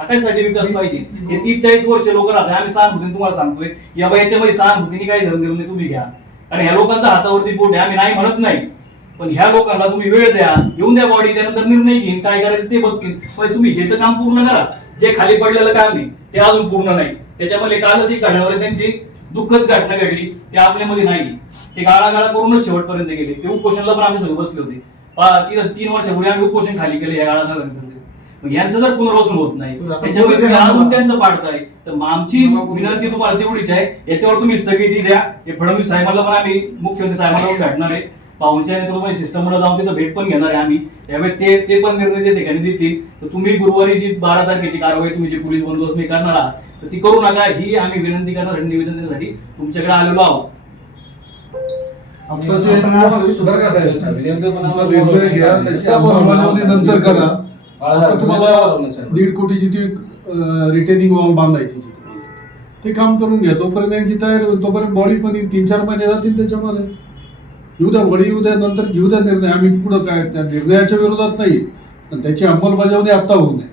टाकायसाठी विकास पाहिजे. हे तीस चाळीस वर्ष लोक राहतात. आम्ही सहानुभूतीने तुम्हाला सांगतोय या याच्यामध्ये सहानुभूतीने काही धरून निर्णय तुम्ही घ्या. कारण ह्या लोकांचा हातावरती पोट आहे. आम्ही नाही म्हणत नाही. पण ह्या लोकांना तुम्ही वेळ द्या. येऊन द्या बॉडी त्यानंतर निर्णय घेईन. काय करायचं ते बघतील. पण तुम्ही हे तर काम पूर्ण करा. जे खाली पडलेलं काम आहे ते अजून पूर्ण नाही. त्याच्यामध्ये कालच एक घडल्यावर त्यांची दुःखद घटना घडली. ते आपल्यामध्ये नाही. ते गाळागाळा करूनच शेवटपर्यंत गेले. ते उपोषणला पण आम्ही सगळे बसले होते. तिथं तीन वर्षापूर्वी आम्ही उपोषण खाली केले या गाळा मग यांचं जर पुनर्वसन होत नाही त्याच्यामध्ये अजून. त्यांचं पाडताय तर आमची विनंती तुम्हाला तेवढीच आहे. याच्यावर तुम्ही स्थगिती द्या. हे फडणवीस साहेबांना पण आम्ही मुख्यमंत्री साहेबांना भेटणार आहे. पाहुणच्या नेतृत्व सिस्टममध्ये जाऊन तिथं भेट पण घेणार आहे आम्ही. त्यावेळेस ते ते पण निर्णय त्या ठिकाणी देतील. तर तुम्ही गुरुवारी जी बारा तारखेची कारवाई तुम्ही जी पोलीस बंदोबस्त मी करणार आहात तर ती करू नका. ही आम्ही विनंती करणार आणि निवेदन देण्यासाठी तुमच्याकडे आलेलो आहोत. निर्णय घ्या त्याची अंमलबजावणी नंतर करा. आता तुम्हाला दीड कोटीची ती रिटेनिंग वॉल बांधायची. ते काम करून घ्या. तोपर्यंत यांची तयारी होईल. तोपर्यंत बॉडी पण येईल. तीन चार महिने जातील त्याच्यामध्ये. येऊ द्या बॉडी येऊ द्या नंतर घेऊ द्या निर्णय. आम्ही पुढं काय त्या निर्णयाच्या विरोधात नाही. पण त्याची अंमलबजावणी आता होऊ नये.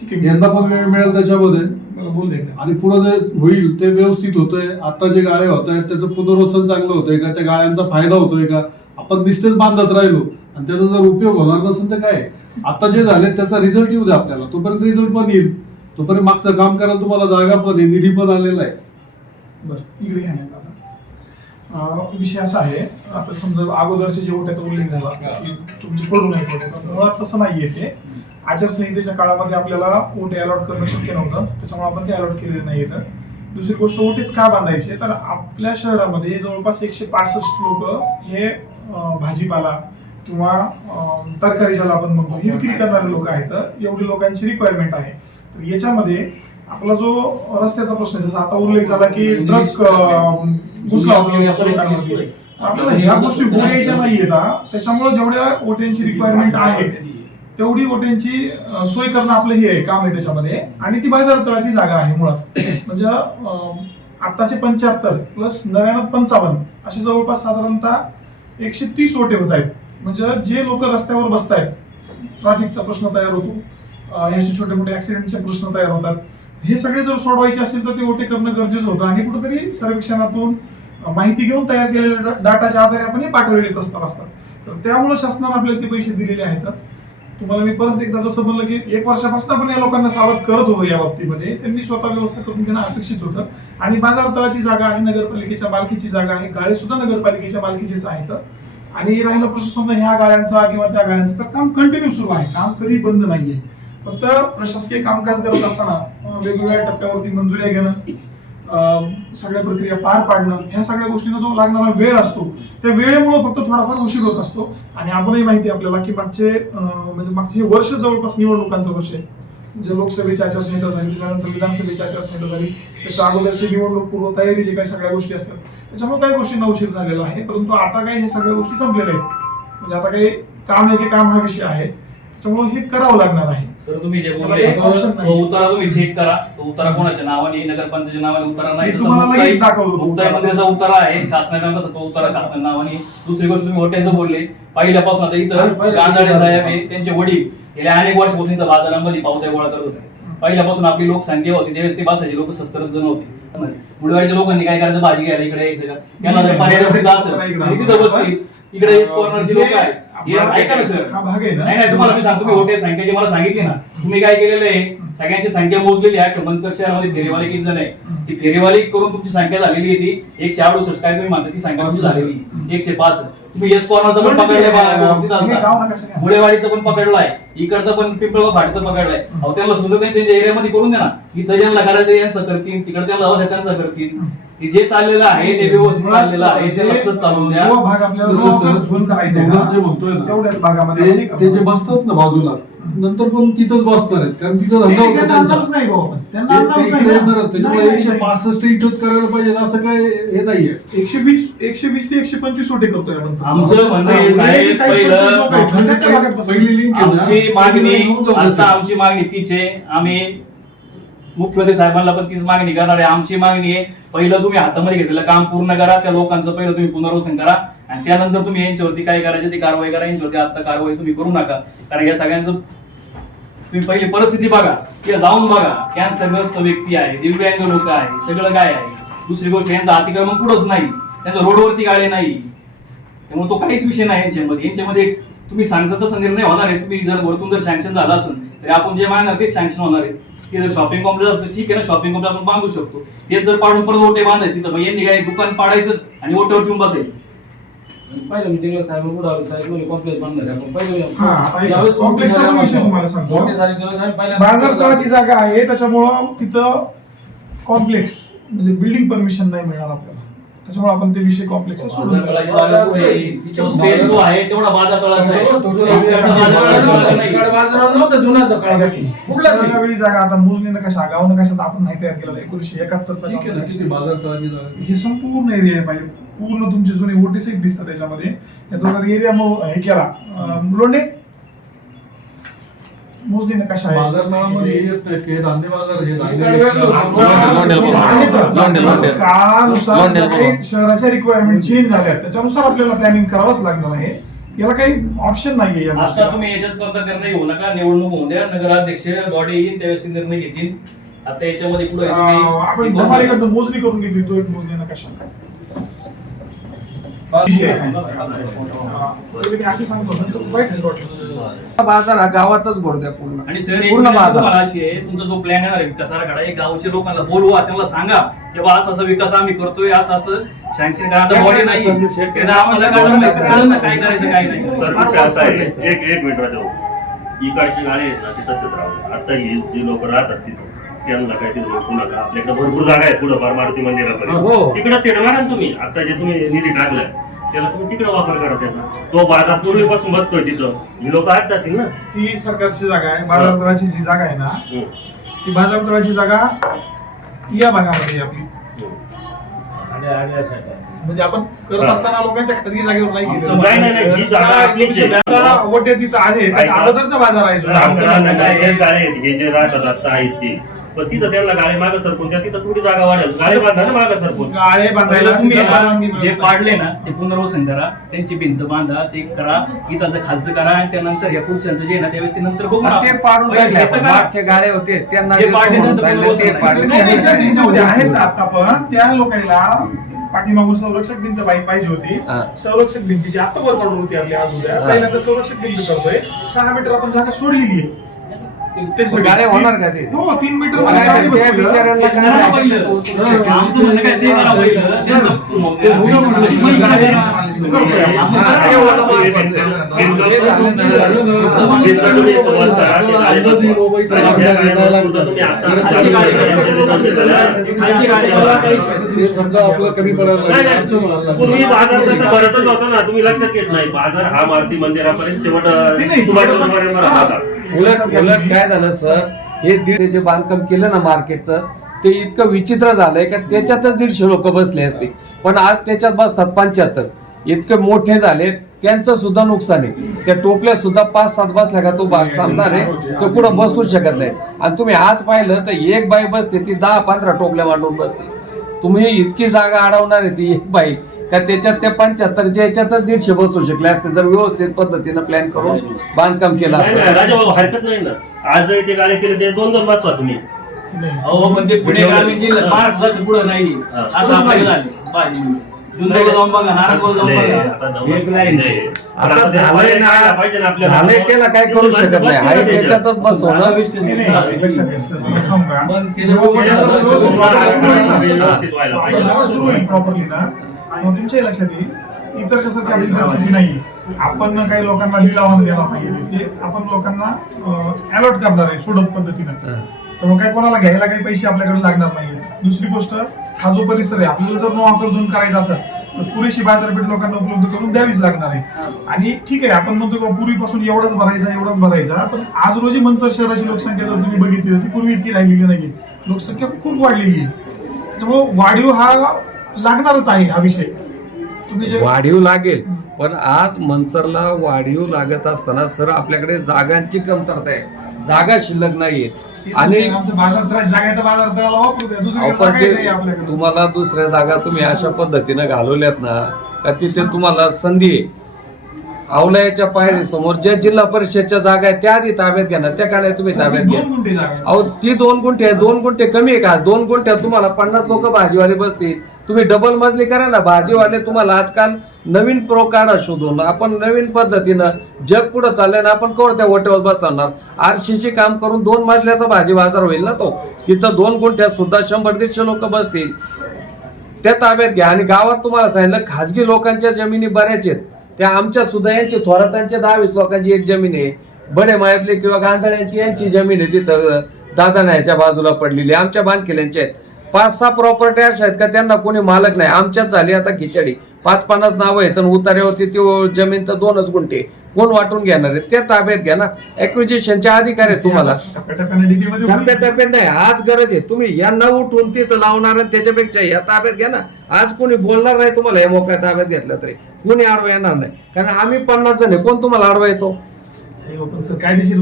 ठीक आहे. यंदा पण वेळ मिळेल त्याच्यामध्ये. मला बोल दे आणि पुढे जे होईल ते व्यवस्थित होतंय. आता जे गाळे होत आहेत त्याचं पुनर्वसन चांगलं होतंय का? त्या गाळ्यांचा फायदा होतोय का? आपण नुसतेच बांधत राहिलो. आणि त्याचा जर उपयोग होणार नसेल तर काय? आता जे झाले त्याचा रिझल्ट येऊ द्या आपल्याला. तोपर्यंत रिझल्ट पण येईल. तोपर्यंत मागचं काम करायला तुम्हाला जागा पण आहे निधी पण आलेला आहे. बरं इकडे घ्या विषय असा आहे. आता समजा अगोदरचे जे त्याचा उल्लेख झाला. की तुमची पडू नये मुळात तसं नाहीये ते. आचारसंहितेच्या काळामध्ये आपल्याला ओटे अलॉट करणं शक्य नव्हतं. त्याच्यामुळे आपण ते अलॉट केलेले नाही दुसरी गोष्ट ओटेच का बांधायचे? तर आपल्या शहरामध्ये जवळपास एकशे पासष्ट लोक हे भाजीपाला किंवा तरकारी ज्याला आपण म्हणतो ही विक्री करणारे लोक आहेत. एवढी लोकांची रिक्वायरमेंट आहे. तर याच्यामध्ये आपला जो रस्त्याचा प्रश्न जसा आता उल्लेख झाला की ट्रक घुसला आपल्याला ह्या गोष्टी होऊ द्यायच्या नाहीयेत हा. त्याच्यामुळे जेवढ्या ओट्यांची रिक्वायरमेंट आहे तेवढी गोट्यांची सोय करणं आपलं हे आहे, काम आहे त्याच्यामध्ये. आणि ती बाजार तळाची जागा आहे मुळात. म्हणजे आत्ताचे पंच्याहत्तर प्लस नव्याण्णव पंचावन्न असे जवळपास साधारणतः एकशे तीस ओटे होत आहेत. म्हणजे जे लोक रस्त्यावर बसतायत ट्रॅफिकचा प्रश्न तयार होतो ह्याचे छोटे मोठे ऍक्सिडेंटचे प्रश्न तयार होतात. हे सगळे जर सोडवायचे असेल तर ते ओटे करणं गरजेचं होतं. आणि कुठेतरी सर्वेक्षणातून माहिती घेऊन तयार केलेल्या डाटाच्या आधारे आपण हे पाठवलेले प्रस्ताव असतात. तर त्यामुळे शासनाने आपल्याला ते पैसे दिलेले आहेत. तुम्हाला मी परत एकदा जसं म्हणलं की एक वर्षापासून आपण या लोकांना सावध करत होतो या बाबतीमध्ये. त्यांनी स्वतः व्यवस्था करून घेणं अपेक्षित होतं. आणि बाजार तळाची जागा आहे नगरपालिकेच्या मालकीची जागा आहे गाळे सुद्धा नगरपालिकेच्या मालकीचेच आहेत आणि राहिलं प्रश्न समजा ह्या गाड्यांचा किंवा त्या गाड्यांचं तर काम कंटिन्यू सुरू आहे. काम कधी बंद नाहीये. फक्त प्रशासकीय कामकाज करत असताना वेगवेगळ्या टप्प्यावरती मंजुऱ्या घेणं सगळ्या प्रक्रिया पार पाडणं ह्या सगळ्या गोष्टींना जो लागणारा वेळ असतो त्या वेळेमुळे फक्त थोडाफार उशीर होत असतो. आणि आपणही माहिती आपल्याला की मागचे म्हणजे मागचे हे वर्ष जवळपास निवडणुकांचं वर्ष आहे. जे लोकसभेची आचारसंहिता झाली त्याच्यानंतर विधानसभेची आचारसंहिता झाली त्याच्या अगोदरची निवडणूक पूर्व तयारी जे काही सगळ्या गोष्टी असतात त्याच्यामुळे काही गोष्टींना उशीर झालेला आहे. परंतु आता काही हे सगळ्या गोष्टी संपलेल्या आहेत. म्हणजे आता काही काम आहे की काम हा विषय आहे. त्याच्यामुळे हे करावं लागणार आहे. सर तुम्ही जे त्याला बोलले काही option नाही. तो उतारा तुम्ही चेक करा. तो उतारा कोणाच्या? नावाने नगरपंचायतच्या नावाने उतारा नाही मी तसं तुम्हाला लगेच मुक्ताई- दाखवतो तो मुक्ताई उतारा. मंदिराचा उतारा आहे. शासनाच्या तसं तो उतारा शासनाच्या नावाने. दुसरी गोष्ट तुम्ही हॉटेलचं बोलले. पहिल्यापासून आता अरे, इथं पहिल्या- गांजाडे साहेब हे त्यांचे वडील. गेल्या अनेक वर्षापासून इथं बाजारामध्ये पावत्या गोळा करत होते. पहिल्यापासून आपली लोकसंख्या होती. त्यावेळेस ते बसायचे लोक सत्तरच जण होते. मुळवाडीच्या लोकांनी काय करायचं? भाजी घ्यायला इकडे यायचं का? त्यांना जर पर्याय असेल तर तिथं बसतील. इकडे कॉर्नरची लोक आहे ऐका ना सर हा भाग आहे ना? नाही नाही तुम्हाला मी सांगतो तुम्ही हॉटेल संख्या जी मला सांगितली ना. तुम्ही काय केलेलं आहे? सगळ्यांची संख्या मोजलेली आहे. मंचर शहरामध्ये फेरीवाले किती जण आहे? ती फेरीवाली करून तुमची संख्या झालेली आहे ती. एकशे अडुसष्ट काय तुम्ही म्हणता ती संख्या तुमची झालेली आहे. एकशे पासष्ट तुम्ही यश कॉर्नरचं पण पकडलंय. मुळेवाडीचं पण पकडलाय इकडचं पण पिंपळगाव फाटीचं पकडलाय. अहो त्यांना सुद्धा त्यांच्या एरियामध्ये करून दे ना. इथं ज्यांना करायचं यांचं करतील. तिकडे त्यांना हवं त्यांचं करतील. हे जे चाललेलं आहे ते व्यवस्थित चाललेलं आहे ते लक्षात चालून द्या जो भाग आपल्याला. झोन करायचा आहे ना, म्हणतोय ना. तेवढ्याच भागामध्ये ते हे जे. बसतात ना बाजूला नंतर पण तिथंच बसणार आहेत कारण तिथं धंदा नाही, होतो त्यांना त्यांचा. अंदाज नाही भाऊ आपण. त्यांना ते- अंदाज ते नाही इकडे ना. येणारच. त्याच्यामुळे नाही, एकशे नाही. पासष्ट इथंच करायला पाहिजे असं काय हे नाहीये एकशे वीस एकशे वीस ते एकशे पंचवीस सोटे करतोय आपण आमचं म्हणणं हे साहेब, पहिलं- पहिली लिंक आहे ना, आमची मागणी आता. आमची मागणी तीच आहे आम्ही मुख्यमंत्री साहेबांना पण तीच मागणी करणार आहे. आमची मागणी आहे पहिलं तुम्ही हातामध्ये घेतलेलं काम पूर्ण करा त्या लोकांचं पहिलं तुम्ही पुनर्वसन करा आणि त्यानंतर तुम्ही यांच्यावरती काय करायचं ती कारवाई करा यांच्यावरती आता कारवाई तुम्ही करू नका. कारण या सगळ्यांचं तुम्ही पहिली परिस्थिती बघा किंवा जाऊन बघा कॅन्सरग्रस्त व्यक्ती आहे दिव्यांग लोक आहे सगळं काय आहे. दुसरी गोष्ट यांचं अतिक्रमण कुठंच नाही. त्यांचं रोडवरती गाळे नाही. त्यामुळे तो काहीच विषय नाही यांच्यामध्ये. यांच्यामध्ये तुम्ही सांगता तसा निर्णय होणार आहे. तुम्ही जर वरतून जर सँक्शन झाला असेल तरी आपण जे मागणार तेच सँक्शन होणार आहे. की जर शॉपिंग कॉम्प्लेक्स असतं ठीक आहे ना शॉपिंग कॉम्प्लेक्स आपण बांधू शकतो. तेच जर पाडून परत ओटे बांधायचे तिथं मग यांनी काय दुकान पाडायचं आणि ओट्यावरती येऊन बसायचं. पहिल्या मिटिंगला साहेब पुढे आले साहेब बोलले कॉम्प्लेक्स बांधणार आहे. आपण पहिले हा, आता एक ज्यावेळेस कॉम्प्लेक्सचा मोठे पण विषय झाले तुम्हाला सांगतो. मोठे झाले तेव्हा आम्ही पहिल्या बाजार तळाची जागा आहे त्याच्यामुळं तिथं कॉम्प्लेक्स म्हणजे बिल्डिंग परमिशन नाही मिळणार आपल्याला. त्याच्यामुळे आपण ते विषय कॉम्प्लेक्स जो आहे तेवढा बाजार तळाचा आहे? जागा आता मोजणी कशा गाव कशात आपण नाही तयार केलं एकोणीशे एकाहत्तरचा हे संपूर्ण एरिया आहे पाहिजे पूर्ण तुमचे जुने ओटीस एक दिसतात त्याच्यामध्ये. याचा जर एरिया हे केला. लोंढे? मोजणी नकाशा आहे बाजार तळामध्ये येत नाहीत की? हे धान्य बाजार हे. काळानुसार. शहराच्या रिक्वायरमेंट चेंज झाल्या त्याच्यानुसार आपल्याला प्लॅनिंग करावंच लागणार आहे. याला काही ऑप्शन नाहीये या आता. तुम्ही याच्यात कोणता निर्णय घेऊ नका? निवडणूक होऊ द्या. नगराध्यक्ष बॉडी येईल त्यावेळेस ते निर्णय घेतील. आता याच्यामध्ये पुढे आपण मोजणी करून घेतली तो एक मोजणी नकाशा जी आहे. अं, पहिले मी असे सांगतो नंतर वाईट नाही वाटलं. बाजार हा गावातच भरतोय पूर्ण. आणि सर पूर्ण बाजार. अशी आहे तुमचा जो प्लॅन येणार आहे विकास आराखडा एक गावच्या लोकांना बोलवा त्यांना सांगा की बा असं असं विकास आम्ही करतोय असं असं सँक्शन करा आता बॉडी नाही. एकदा आम्हाला कळलं नाही तर कळलं ना काय करायचं काय नाही. सर विषय असा आहे. एक एक मिनिट राजा भाऊ. इकडची गाडी आहेत ना ते तसेच राहू. आता ही जी लोक राहतात तिथं त्यांना काय तिथं रोखू नका. आपल्याकडे भरपूर जागा आहे थोडंफार मारुती हो. मंदिरापर्यंत तिकडे सेट मारा ना तुम्ही. आता जे तुम्ही निधी टाकलाय त्याला तुम्ही तिकडे वापर करा त्याचा. तो बाजार पूर्वीपासून बसतोय तिथं. ही लोक आज जातील ना. ती सरकारची जागा आहे. बाजार तळाची जी जागा आहे ना हम्म. ती बाजार तळाची जागा या भागामध्ये आहे आपली. म्हणजे आपण करत असताना लोकांच्या खाजगी जागेवर नाही आमचं गेलो. नाही, नाही, नाही, ही जागा आपलीच आहे. वटे तिथं आहे त्याच्या अगोदरचा बाजार आहे. सर, सुद्धा. आमचं म्हणणं काय आहे, गाळे आहेत हे जे राहतात असं आहेत ते. पण तिथं त्यांना गाळे मागं सरकून त्या तिथं थोडी जागा वाढेल गाळे बांधा ना मागं सरकून गाळे बांधायला पहिलं तुम्ही ना, जे पाडले ना ते पुनर्वसन करा त्यांची भिंत बांधा ते करा इथं खालचं करा आणि त्यानंतर या पुढच्यांचं जे आहे ना त्यावेळेस ते नंतर बघू ना. ते पाडून पहिले टाकले घेतं आपण. का? मागचे गाळे होते त्यांना जे देतो पाडले म्हणून नंतर सांगितलं, ते पुनर्वसन पाडले. नाही, नाही, सर, त्यांच्यामध्ये आहेत ना आता पण त्या लोकांना पाठीमागून संरक्षक भिंत पाहि- पाहिजे होती हा. संरक्षक भिंतीची आता वर काढून होती आपली आज उद्या. पहिल्यांदा संरक्षक भिंत करतोय सहा मीटर आपण जागा सोडलेली आहे ते गाळे होणार का ते? हो तीन मीटरमध्ये गाडी त्या. आमचं म्हणणं काय ते करा पहिलं. त्यांचं हा. हे हे झालं ना. ते समजा आपलं कमी पडायला नाही, लागलं, अडचण व्हायला नाही. लागली. पूर्वी बाजार तसा होता ना तुम्ही लक्षात घेत नाही बाजार हा मारुती मंदिरापर्यंत शेवट. सुभाष उलट उलट काय झालं सर? हे दीड जे बांधकाम केलं ना मार्केटचं ते इतकं विचित्र झालंय का त्याच्यातच दीडशे लोक बसले असते. पण आज त्याच्यात बसतात पंच्याहत्तर. इतके मोठे झाले त्यांचं सुद्धा नुकसान आहे. त्या टोपल्या सुद्धा पाच सात बसल्या का तो भाग सांगणार आहे तो कुठं बसू शकत नाही. आणि तुम्ही आज पाहिलं तर एक बाई बसते ती दहा पंधरा टोपल्या मांडून बसते. तुम्ही इतकी जागा अडवणार आहे ती एक बाई. का त्याच्यात त्या पंच्याहत्तरच्या याच्यातच दीडशे बसू शकले असते जर व्यवस्थित पद्धतीनं प्लॅन करून बांधकाम केलं नाही नाही, असतं राजा भाऊ हरकत नाही ना आज ते गाळे केले ते दोन दोन बसवा तुम्ही नाही. अहो ते पुणे ग्रामीण जिल्हा महाराष्ट्राचं पुढं नाही हा. असं आपल्याला झालं बाजी जुन्नरला जाऊन बघा नारायणगावला जाऊन नाही, बघा आता नवरा एक लाईन. नाही. आता आता ते झालंय पर्याय ना काढला पाहिजे ना आपल्याला. झालंय त्याला काय करू शकत नाही आहे त्याच्यातच लक्षात घ्या, सर, तुम्हाला सांगू का? मग. जेव्हा सुरू होईल प्रॉपरली ना मग तुमच्याही लक्षात येईल इतर सारखी आपली परिस्थिती नाही. आपण काही लोकांना लिलावानं देणार नाही ते आपण लोकांना अलॉट करणार आहे सोडत पद्धतीनं. त्यामुळे काय कोणाला घ्यायला काही पैसे आपल्याकडे लागणार नाही दुसरी गोष्ट हा जो परिसर आहे आपल्याला जर नो ऑफर झोन करायचा असेल तर पुरेशी बाजारपेठ लोकांना उपलब्ध करून द्यावीच लागणार आहे. आणि ठीक आहे आपण म्हणतो की पूर्वीपासून एवढाच भरायचा एवढाच भरायचा पण आज रोजी मंचर शहराची लोकसंख्या जर तुम्ही बघितली तर ती पूर्वी इतकी राहिलेली नाही लोकसंख्या खूप वाढलेली आहे. त्याच्यामुळे वाढीव हा लागणारच आहे हा विषय. तुम्ही जे वाढीव लागेल. पण आज मंचरला वाढीव लागत असताना सर आपल्याकडे जागांची कमतरता आहे. जागा शिल्लक नाहीये. आणि ते तुम्हाला दुसऱ्या जागा तुम्ही अशा पद्धतीनं घालवल्यात ना का तिथे तुम्हाला संधी आहे. आवलायाच्या पायरी समोर ज्या जिल्हा परिषदच्या जागा आहेत त्या आधी ताब्यात घ्या ना त्या काय तुम्ही ताब्यात घ्या. अहो ती दोन गुंठे आहे दोन गुंठे कमी आहे का? दोन गुंठ्यात तुम्हाला पन्नास लोक भाजीवाले बसतील. तुम्ही डबल मजली करा ना भाजीवाले तुम्हाला आजकाल नवीन प्रकार शोधून. आपण नवीन पद्धतीनं जग पुढे चाललंय ना आपण कवर त्या वटेवर बसवणार आरशीची काम करून दोन मजल्याचा भाजी बाजार होईल ना तो? तिथं दोन गुंठ्यात सुद्धा शंभर दीडशे लोक बसतील. त्या ताब्यात घ्या. आणि गावात तुम्हाला सांगितलं खाजगी लोकांच्या जमिनी बऱ्याच आहेत. त्या आमच्या सुद्धा यांची थोरातांच्या दहावीस लोकांची एक जमीन आहे बडे मायातले किंवा गांजाळ्यांची यांची जमीन आहे तिथं दादा ह्याच्या बाजूला पडलेली आहे. आमच्या बांधकेल्यांच्या आहेत पाच सहा प्रॉपर्टी अशा आहेत का त्यांना कोणी मालक नाही. आमच्याच झाली आता खिचडी. पाच पन्नास नावं आहेत आणि उतार्यावरती ती जमीन तर दोनच गुंठे. कोण वाटून घेणार आहे? त्या ताब्यात घ्या ना. ऍक्विजिशनचे अधिकार आहे तुम्हाला. होईल. टप्प्याटप्प्यात नाही आज गरज आहे. तुम्ही यांना उठून तिथं लावणार आणि त्याच्यापेक्षा या ताब्यात घ्या ना. आज कोणी बोलणार नाही तुम्हाला या मोकळ्या ताब्यात घेतलं तरी. कोणी आडवा येणार नाही. कारण आम्ही पन्नास जण आहे. कोण तुम्हाला आडवा येतो? हे कायदेशीर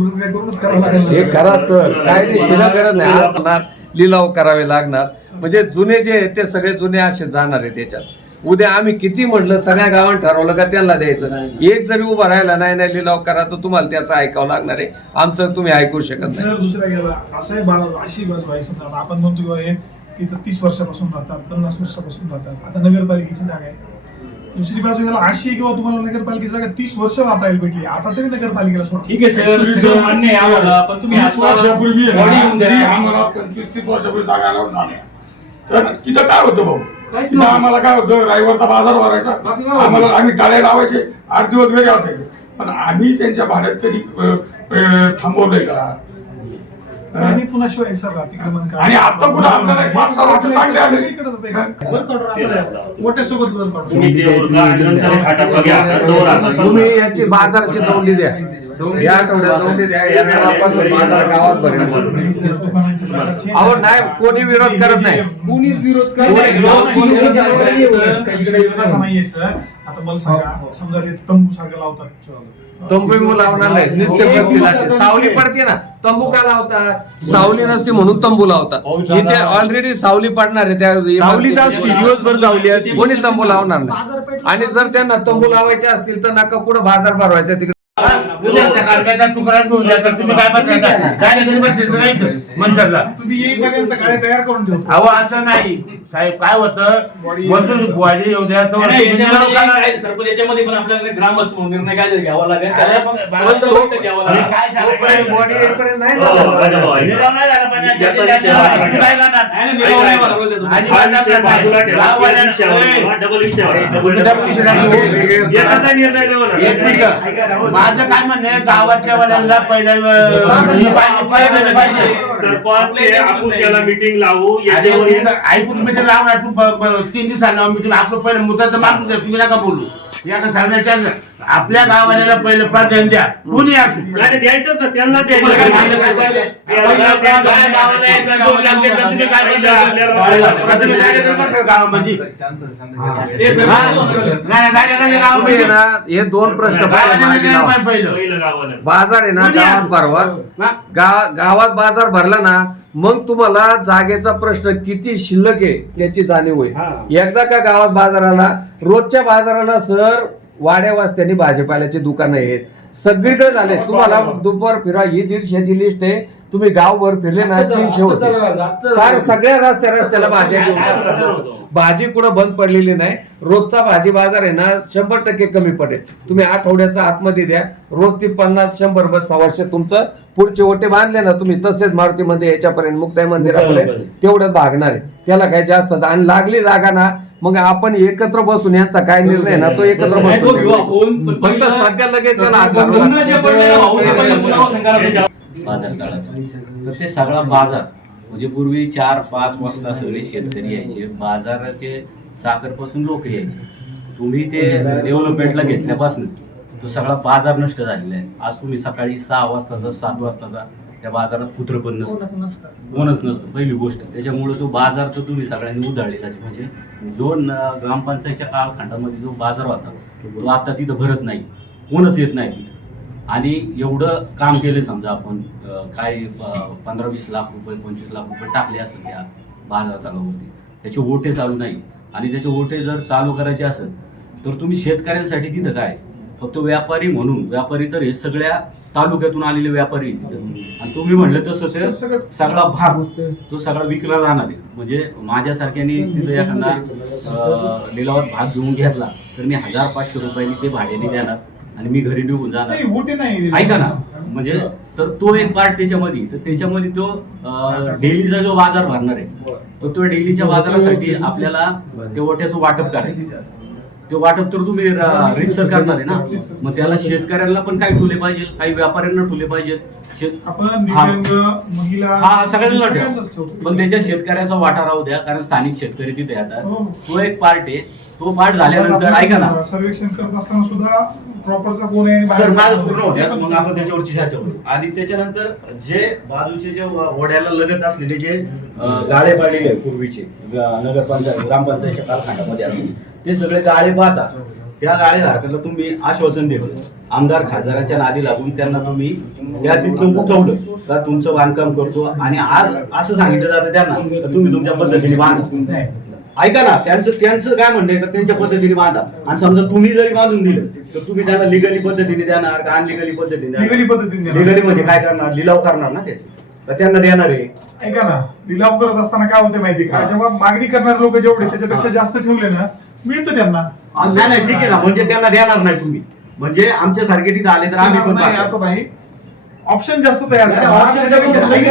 हे. करा सर. कायदेशीर गरज नाही. लिलाव करावे लागणार. म्हणजे जुने जे आहेत ते सगळे जुने असे जाणार आहे त्याच्यात उद्या आम्ही किती म्हटलं सगळ्या गावात ठरवलं का त्यांना द्यायचं. एक जरी उभा राहिला नाही नाही लिलाव करा तर तुम्हाला त्याचं ऐकावं लागणार आहे. आमचं तुम्ही ऐकू शकत नाही. सर दुसऱ्या गेला असं अशी बाजू आहे समजा. आता आपण म्हणतो हे तीस वर्षापासून राहतात पन्नास वर्षापासून राहतात. आता नगरपालिकेची जागा आहे. दुसरी बाजू याला अशी आहे किंवा तुम्हाला नगरपालिकेची जागा तीस वर्ष वापरायला भेटली. आता तरी नगरपालिकेला सोडा. ठीक आहे सर. सगळं मान्य आहे आम्हाला पण तुम्ही आता वर्षापूर्वी आहे येऊन तरी. आम्हाला पंचवीस तीस वर्षापूर्वी जागा झाल्या तर तिथं काय होतं भाऊ? काहीच तिथं नव्हतं. आम्हाला काय होतं? रविवारचा बाजार भरायचा. बाकी काय होतं? आम्हाला आम्ही टाळे लावायचे आठ दिवस घरी असायचे. पण आम्ही त्यांच्या भाड्यात कधी अ, अ, थांबवलंय का? आणि पुन्हा शिवाय सर अतिक्रमण करा. आणि आता आपल्याला एक पाच सहा वर्ष चांगले आले. मोठ्यासोबत वर काढून. तुम्ही याची बाजाराची दौंडी द्या. या आठवड्यात या बाजार गावात अहो, नाही, कोणी विरोध करत नाही. कोणीच विरोध करत नाही. आता मला सांगा समजा ते तंबू सारखं लावतात. तंबू लावणार नाही नुसते बसतील असे. सावली पडते ना तंबू का लावतात? सावली नसते म्हणून तंबू लावतात. इथे ऑलरेडी सावली पडणार आहे त्या सावलीच असती, दिवसभर सावली असती. कोणी तंबू लावणार नाही. आणि जर त्यांना तंबू लावायचे असतील तर नका पुढे बाजार भरवायचा तिकडे. उद्या तुकडा घेऊन तुम्ही काय काय घरी बसले नाही मनसरला तुम्ही येईपर्यंत गाड्या तयार करून ठेवतो. अहो असं नाही. साहेब काय होतं? बसून बॉडी येऊ द्या तर याच्यामध्ये सरपंच पण आपल्याला ग्रामस्थ निर्णय काय घ्यावा लागेल. ठेवा. डबल विषय माझं काय म्हणणं गावातल्या वाल्यांना पहिलं अं, पाहिजे- पाहिजे- पाहिजे. सरपंच ते आपण त्याला मीटिंग लावू याच्यावर ऐकून लावणार तू ब- ब- तीन दिवसांना मीटिंग आपलं पहिलं मुद्दा मागून द्या तुम्ही नका बोलू या का सांगण्याच्या आपल्या गावाला पहिलं प्राधान्य द्या कुणी असू नाही, नाही, द्यायचंच ना त्यांना द्यायचं तुम्हाला काय सांगितलं काय सांगितलं? त्यांना द्यायचं. काय गावाला यायचं, दोन लाख द्यायचं, तुम्ही काय बोलता? प्रथम जागेवर बसा गावामध्ये. हे हा? नाही, गावामध्ये. ना हे दोन प्रश्न पहिला मार्गी गावामध्ये लावा. नाही पहिलं. पहिलं गावाला बाजार आहे ना कोणी गावात असो. भरवा हा? गा- गावात बाजार भरला ना मग तुम्हाला जागेचा प्रश्न किती शिल्लक आहे त्याची जाणीव होईल. एकदा का गावात बाजाराला रोजच्या बाजाराला सर वाड्या वाजत्यानी भाजीपाल्याची दुकानं आहेत. सगळीकडे झाले. तुम्हाला दुपार फिरा ही दीडशेची लिस्ट आहे. तुम्ही गावभर फिरले ना तीनशे होते. फार सगळ्या रस्त्या रस्त्याला भाज्या घेऊन. भाजी कुठं बंद पडलेली नाही. रोजचा भाजी बाजार आहे ना शंभर टक्के कमी पडेल. तुम्ही आठवड्याचा आतमध्ये द्या. रोज ती पन्नास शंभर बस वर्ष तुमचं पुढचे ओटे बांधले ना तुम्ही तसेच मारुतीमध्ये याच्यापर्यंत मुक्ताई मंदिरापर्यंत तेवढं भागणार आहे. त्याला काय जास्त आणि लागली जागा ना मग आपण एकत्र बसून यांचा काय निर्णय ना तो एकत्र बसून फक्त सध्या लगेच त्याला बाजार तर ते सगळा बाजार म्हणजे पूर्वी चार पाच वाजता सगळे शेतकरी यायचे बाजाराचे साखरपासून लोक यायचे. तुम्ही ते डेव्हलपमेंटला घेतल्यापासून तो सगळा बाजार नष्ट झालेला आहे. आज तुम्ही सकाळी सहा वाजताचा सात वाजताचा त्या बाजारात कुत्र पण नसतं. कोणच नसतं. पहिली गोष्ट त्याच्यामुळे तो बाजार तर तुम्ही सगळ्यांनी उधळलेला आहे. म्हणजे जो ग्रामपंचायतच्या कालखंडामध्ये जो बाजार होता तो आता तिथं भरत नाही. कोणच येत नाही तिथं. आणि एवढं काम केलं समजा आपण काय पंधरा वीस लाख रुपये पंचवीस लाख रुपये टाकले असेल त्या बाजार तलावावरती त्याचे ओटे चालू नाही. आणि त्याचे ओटे जर चालू करायचे असेल तर तुम्ही शेतकऱ्यांसाठी तिथं काय? फक्त व्यापारी म्हणून व्यापारी तर हे सगळ्या तालुक्यातून आलेले व्यापारी आणि तुम्ही म्हणलं तसं ते सगळा भाग तो सगळा विकला जाणार आहे. म्हणजे माझ्यासारख्याने तिथं एखादा लिलावात भाग घेऊन घेतला तर मी हजार पाचशे रुपयांनी ते भाड्याने देणार. आणि मी घरी निघून जाणार. उठे नाही. ऐका ना म्हणजे तर तो एक पार्ट त्याच्यामध्ये तर त्याच्यामध्ये तो डेलीचा जो बाजार भरणार आहे तर तो डेलीच्या बाजारासाठी आपल्याला ते ओट्याचं वाटप करायचं. ते वाटप तर तुम्ही रिसर करणार आहे ना? मग त्याला शेतकऱ्यांना पण काही ठुले पाहिजे? काही व्यापाऱ्यांना ठुले पाहिजे? शेत- आपण हा. दिव्यांग महिला हा सगळ्यांना सगळ्यांचाच ठेवा ठेवतो. पण त्याच्या शेतकऱ्याचा वाटा राहू द्या कारण स्थानिक शेतकरी तिथे येतात हो. तो एक पार्ट आहे. तो पार्ट झाल्यानंतर ऐका ना. सर्वेक्षण करत असताना सुद्धा प्रॉपरचा कोण आहे सर बाहेरचा माझं पूर्ण आपण त्याच्यावरची चर्चा करू. आणि त्याच्यानंतर जे बाजूचे जे व- वड्याला लगत असलेले जे अं, गाळे पाडलेले पूर्वीचे ग- नगरपंचायत ग्रामपंचायतच्या कालखंडामध्ये असतील ते सगळे गाळे पाहतात त्या गाळे धारकाला तुम्ही आश्वासन दिलं आमदार खासदाराच्या नादी लागून त्यांना तुम्ही त्या तिथून उठवलं. का तुमचं बांधकाम करतो आणि आज असं सांगितलं जातं त्यांना तुम्ही तुमच्या पद्धतीने बांधा. ऐका ना त्यांचं त्यांचं काय म्हणणं का? त्यांच्या पद्धतीने बांधा. आणि समजा तुम्ही जरी बांधून दिलं तर तुम्ही त्यांना लिगली पद्धतीने देणार का अनलिगली पद्धतीने Legally पद्धतीने. लिगली म्हणजे काय करणार? लिलाव करणार ना त्याचे तर त्यांना देणार आहे. ऐका ना लिलाव करत असताना काय होते माहिती का. जेव्हा मागणी करणारे लोक जेवढे त्याच्यापेक्षा जास्त ठेवले ना मिळतं त्यांना. असं नाही नाही, ठीक आहे ना. म्हणजे त्यांना देणार नाही तुम्ही. म्हणजे आमच्या सारखे तिथे आले तर आम्ही पण नाही पाहतो. असं नाही. ऑप्शन जास्त तयार नाही, option च्या नाही.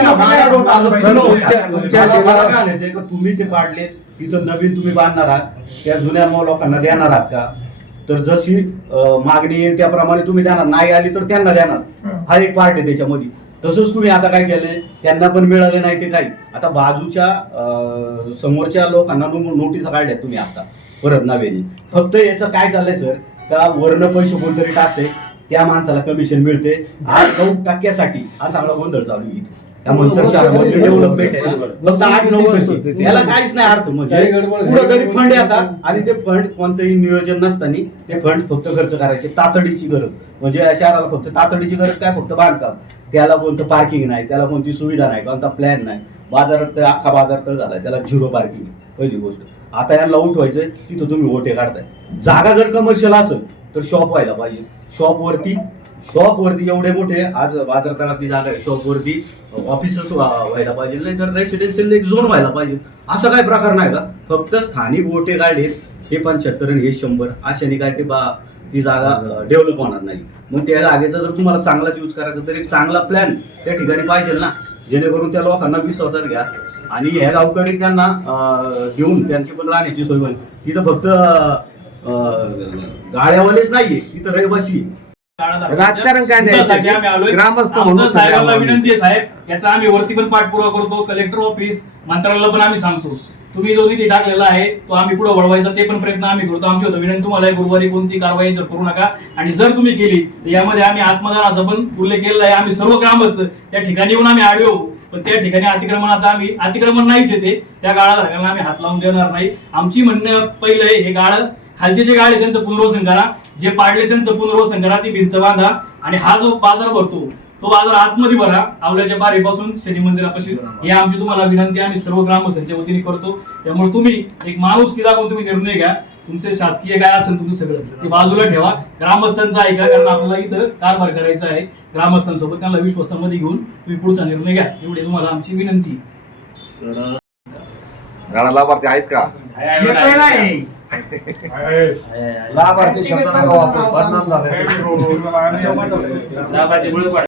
तुमच्या- तुमच्या मला- मला काय म्हणायचंय का तुम्ही ते पाडले तिथं नवीन तुम्ही बांधणार आहात. त्या जुन्या मग लोकांना देणार आहात का? तर जशी अं, मागणी येईल त्याप्रमाणे तुम्ही देणार. नाही आली तर त्यांना देणार. हा. एक पार्ट आहे त्याच्यामध्ये. तसंच तुम्ही आता काय केलंय? त्यांना पण मिळाले नाही ते काही. आता बाजूच्या अं, समोरच्या लोकांना नोटीस काढल्यात तुम्ही आता. परत नव्याने फक्त याचं काय चाललंय सर? का वर्ण पैसे कोणतरी टाकते त्या माणसाला कमिशन मिळते. आठ नऊ टक्क्यासाठी हा सगळा गोंधळ चालू इथे. डेव्हलपमेंट आहे. ना, फक्त आठ नऊ टक्के याला काहीच नाही अर्थ म्हणजे पुढे तरी फंड येतात आणि ते फंड कोणतंही नियोजन नसताना ते फंड फक्त खर्च करायचे. तातडीची गरज. म्हणजे या शहराला फक्त तातडीची गरज काय? फक्त बांधकाम. त्याला कोणतं पार्किंग नाही त्याला कोणती सुविधा नाही कोणता प्लॅन नाही. बाजारात तर अख्खा बाजार तर झालाय. त्याला झिरो पार्किंग पहिली गोष्ट. आता यांना उठवायचंय तिथं तुम्ही ओटे काढताय. जागा जर कमर्शियल असेल तर शॉप व्हायला पाहिजे. शॉप वरती शॉप वरती एवढे मोठे आज बाजार जागा आहे शॉप वरती ऑफिसच व्हायला पाहिजे. नाही तर रेसिडेन्शियल एक झोन व्हायला पाहिजे. असा काय प्रकार नाही का? फक्त स्थानिक ओटे काढले हे पंच्याहत्तर आणि हे शंभर अशाने काय ते बा ती जागा डेव्हलप होणार नाही. मग त्या जागेचा जर तुम्हाला चांगलाच यूज करायचा तर एक चांगला प्लॅन त्या ठिकाणी पाहिजे ना. जेणेकरून त्या लोकांना विश्वासात घ्या. आणि ह्या गावकरी त्यांना घेऊन त्यांची पण राहण्याची सोय होईल. तिथं फक्त अं, गाड्यावालेच नाहीये तिथं रहिवासी. राजकारण काय नाही. ग्रामस्थ म्हणून साहेबांना. विनंती आहे साहेब याचा आम्ही वरती पण पाठपुरावा करतो कलेक्टर ऑफिस मंत्रालयाला पण आम्ही सांगतो. तुम्ही जो निधी टाकलेला आहे तो आम्ही पुढे वळवायचा ते पण प्रयत्न आम्ही करतो. आमची होतं विनंती तुम्हाला आहे, गुरुवारी कोणती कारवाई याच्यावर करू नका. आणि जर तुम्ही केली तर यामध्ये आम्ही आत्मदानाचा पण उल्लेख केलेला आहे. आम्ही सर्व ग्रामस्थ त्या ठिकाणी येऊन आम्ही आढळू पण त्या ठिकाणी अतिक्रमण आता आम्ही अतिक्रमण नाहीच येते त्या गाळा आम्ही हात लावून देणार नाही. आमची म्हणणं पहिलं आहे, हे गाळ खालचे जे गाळे त्यांचं पुनर्वसन करा. जे पाडले त्यांचं पुनर्वसन करा ती भिंत बांधा. आणि हा जो बाजार भरतो तो बाजार आतमध्ये भरा. आवल्याच्या बारीपासून शनी मंदिरापाशी. ही आमची तुम्हाला विनंती आम्ही सर्व ग्रामस्थांच्या वतीने करतो. त्यामुळे तुम्ही एक माणूस की दाखवून तुम्ही निर्णय घ्या. तुमचे शासकीय काय असेल तुमचं सगळं. ते बाजूला ठेवा. ग्रामस्थांचं ऐका. कारण आपल्याला इथं कारभार करायचा आहे. ग्रामस्थांसोबत त्यांना विश्वासामध्ये घेऊन तुम्ही पुढचा निर्णय घ्या. एवढी तुम्हाला आमची विनंती. लाभार्थी आहेत का? लाभार्थी